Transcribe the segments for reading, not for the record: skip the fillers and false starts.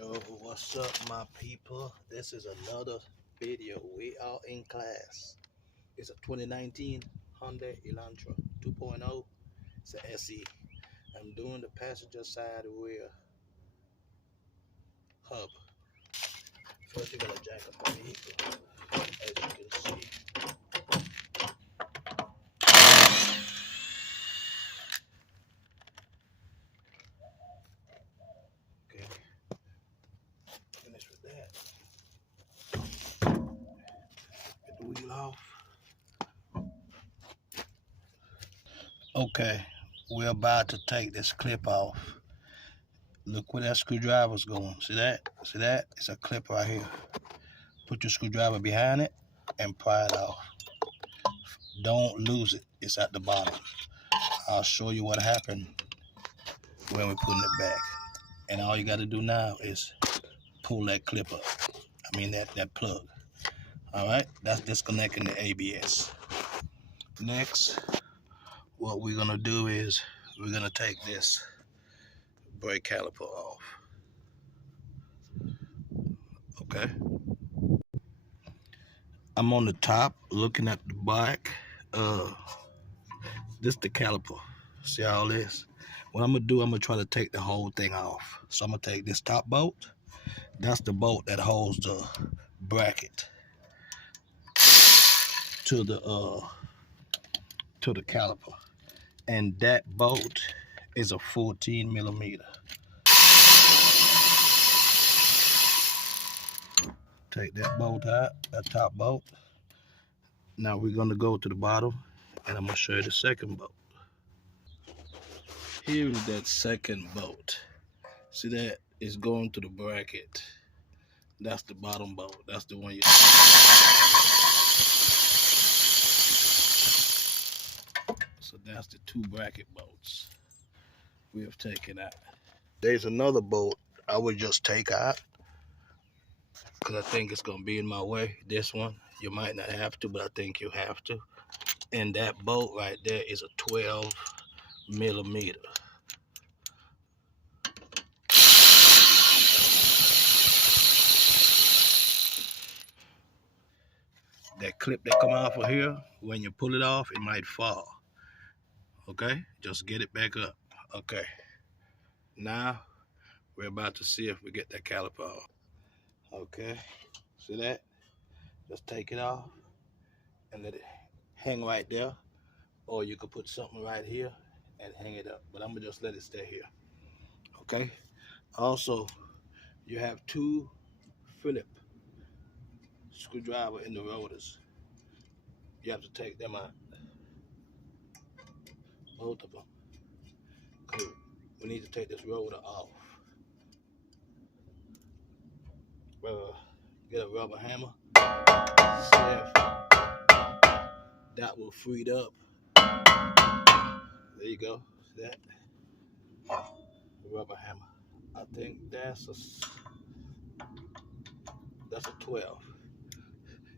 Yo, what's up, my people? This is another video. We are in class. It's a 2019 Hyundai Elantra 2.0. It's a SE. I'm doing the passenger side rear hub. First, you gotta jack up the vehicle, as you can see. Okay, finish with that. Get the wheel off. Okay, we're about to take this clip off. Look where that screwdriver's going. See that? See that? It's a clip right here. Put your screwdriver behind it and pry it off. Don't lose it. It's at the bottom. I'll show you what happened when we're putting it back. And all you got to do now is pull that clip up. I mean that plug. All right? That's disconnecting the ABS. Next, what we're going to do is we're going to take this brake caliper off. Okay? I'm on the top looking at the back. This the caliper. See all this? What I'm gonna do, I'm gonna try to take the whole thing off. So I'm gonna take this top bolt. That's the bolt that holds the bracket to the caliper, and that bolt is a 14 millimeter. Take that bolt out, that top bolt. Now we're gonna go to the bottom, and I'm gonna show you the second bolt. Here is that second bolt. See that? It's going to the bracket. That's the bottom bolt. That's the one you. So that's the two bracket bolts we have taken out. There's another bolt I would just take out because I think it's gonna be in my way. This one, you might not have to, but I think you have to. And that bolt right there is a 12 millimeter. That clip that come off of here, when you pull it off, it might fall. Okay, just get it back up. Okay, now we're about to see if we get that caliper off. Okay, see that? Just take it off and let it hang right there, or you could put something right here and hang it up, but I'm gonna just let it stay here. Okay, also you have two Phillips screwdriver in the rotors. You have to take them out, both of them. Cool. We need to take this rotor off. Get a rubber hammer. See if that will free it up. There you go. See that? Rubber hammer. I think that's a 12.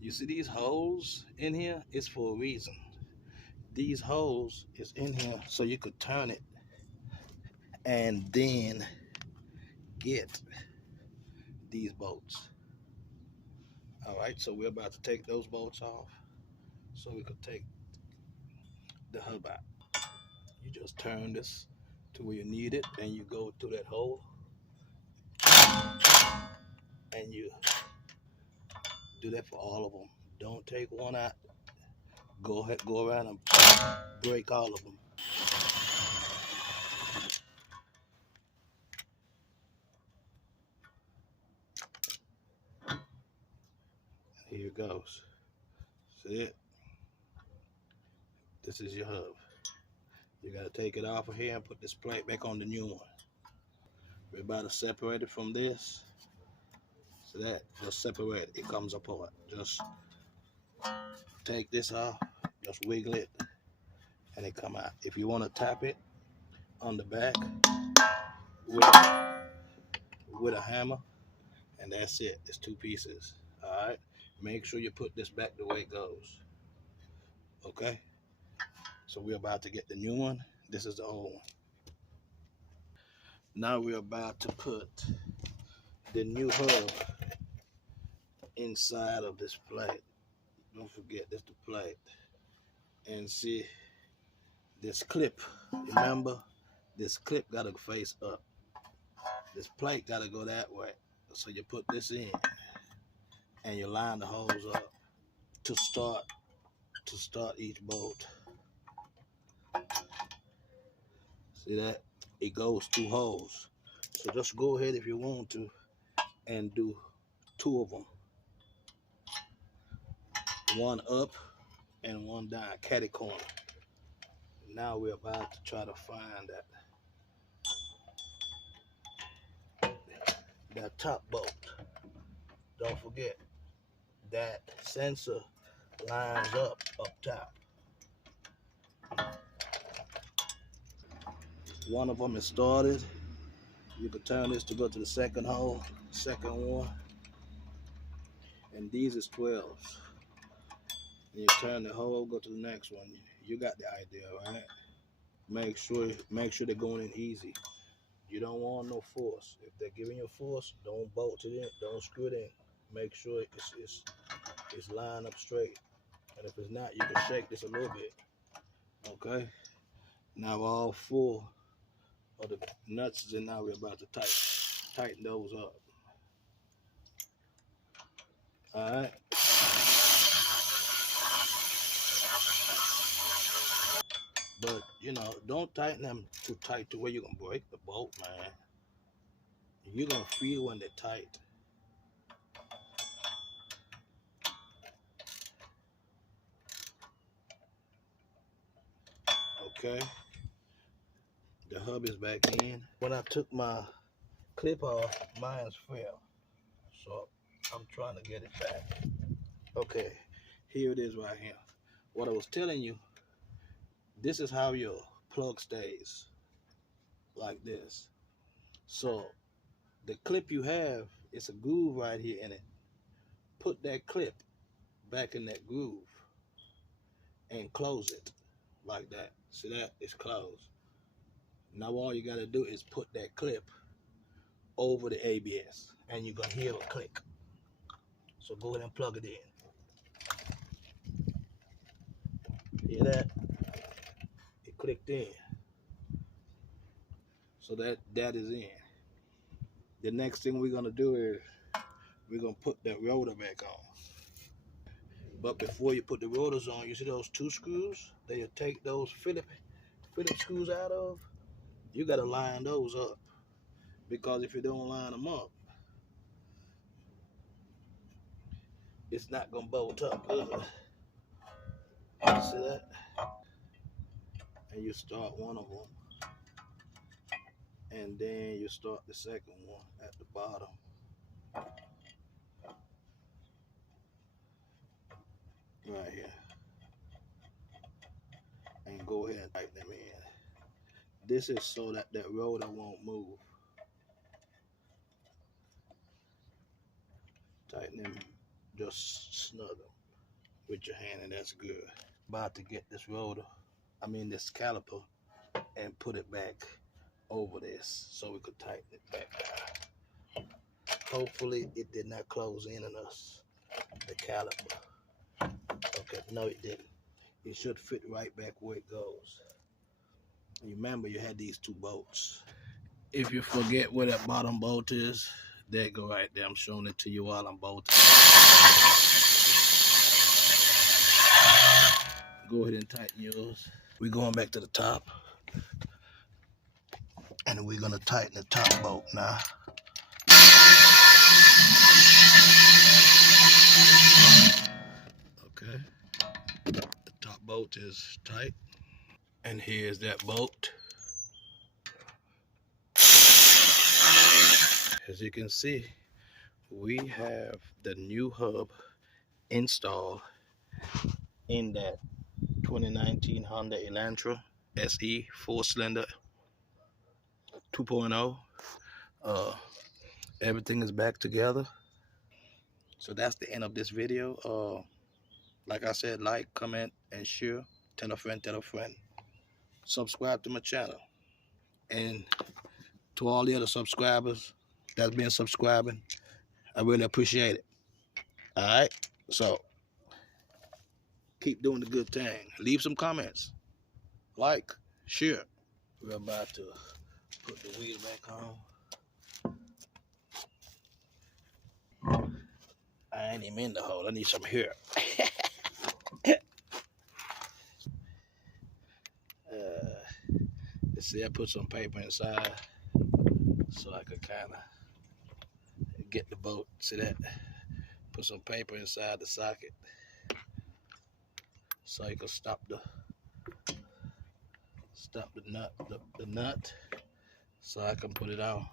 You see these holes in here? It's for a reason. These holes is in here so you could turn it and then get these bolts. All right, so we're about to take those bolts off so we could take the hub out. You just turn this to where you need it, and you go through that hole, and you do that for all of them. Don't take one out. Go ahead, go around and break all of them. Here it goes. See it? This is your hub. You gotta take it off of here and put this plate back on the new one. We're about to separate it from this. So that, just separate it comes apart. Just take this off, just wiggle it, and it come out. If you want to tap it on the back with a hammer, and that's it. It's two pieces. All right. Make sure you put this back the way it goes. Okay. So we're about to get the new one. This is the old one. Now we're about to put the new hub inside of this plate. Don't forget this the plate. And see this clip. Remember, this clip gotta face up. This plate gotta go that way. So you put this in and you line the holes up to start each bolt. See that? It goes 2 holes. So just go ahead if you want to and do 2 of them. One up and one down, catty corner. Now we're about to try to find that top bolt. Don't forget that sensor lines up top. One of them is started. You can turn this to go to the second hole, second one. And these is 12s. And you turn the hole, go to the next one. You got the idea, right? Make sure they're going in easy. You don't want no force. If they're giving you force, don't bolt it in, don't screw it in. Make sure it's lined up straight. And if it's not, you can shake this a little bit. Okay? Now all 4 of the nuts is in. Now we're about to tighten those up. Alright? But, you know, don't tighten them too tight to where you're going to break the bolt, man. You're going to feel when they're tight. Okay? The hub is back in. When I took my clip off, mine's fell. So I'm trying to get it back. Okay, here it is right here. What I was telling you, this is how your plug stays. Like this. So the clip you have, it's a groove right here in it. Put that clip back in that groove and close it like that. See that? It's closed. Now all you gotta do is put that clip over the ABS and you're gonna hear a click. So go ahead and plug it in. Hear that? It clicked in. So that is in. The next thing we're gonna do is we're gonna put that rotor back on. But before you put the rotors on, you see those 2 screws that you take those Phillips screws out of? You gotta line those up. Because if you don't line them up, it's not gonna bolt up good. See that? And you start one of them. And then you start the second one at the bottom. Right here. And go ahead and tighten them in. This is so that that rotor won't move. Tighten them, just snug them with your hand, and that's good. About to get this this caliper, and put it back over this so we could tighten it back down. Hopefully it did not close in on us, the caliper. Okay, no it didn't. It should fit right back where it goes. Remember, you had these 2 bolts. If you forget where that bottom bolt is, there you go right there. I'm showing it to you while I'm bolting. Go ahead and tighten yours. We're going back to the top. And we're going to tighten the top bolt now. Okay. The top bolt is tight. And here's that bolt. As you can see, we have the new hub installed in that 2019 Hyundai Elantra SE 4-cylinder 2.0. Everything is back together. So that's the end of this video. Like I said, like, comment, and share. Tell a friend, tell a friend. Subscribe to my channel. And to all the other subscribers, that's been subscribing. I really appreciate it. All right, so keep doing the good thing. Leave some comments, like, share. We're about to put the wheel back on. I ain't even in the hole. I need some here. Let's see, I put some paper inside so I could kind of get the bolt. See that? Put some paper inside the socket so you can stop the nut so I can put it on.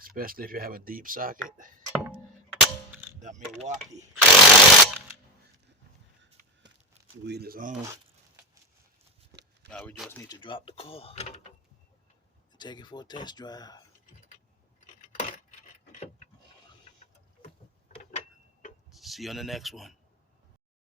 Especially if you have a deep socket. Got Milwaukee. The wheel is on. Now we just need to drop the car and take it for a test drive. See you on the next one.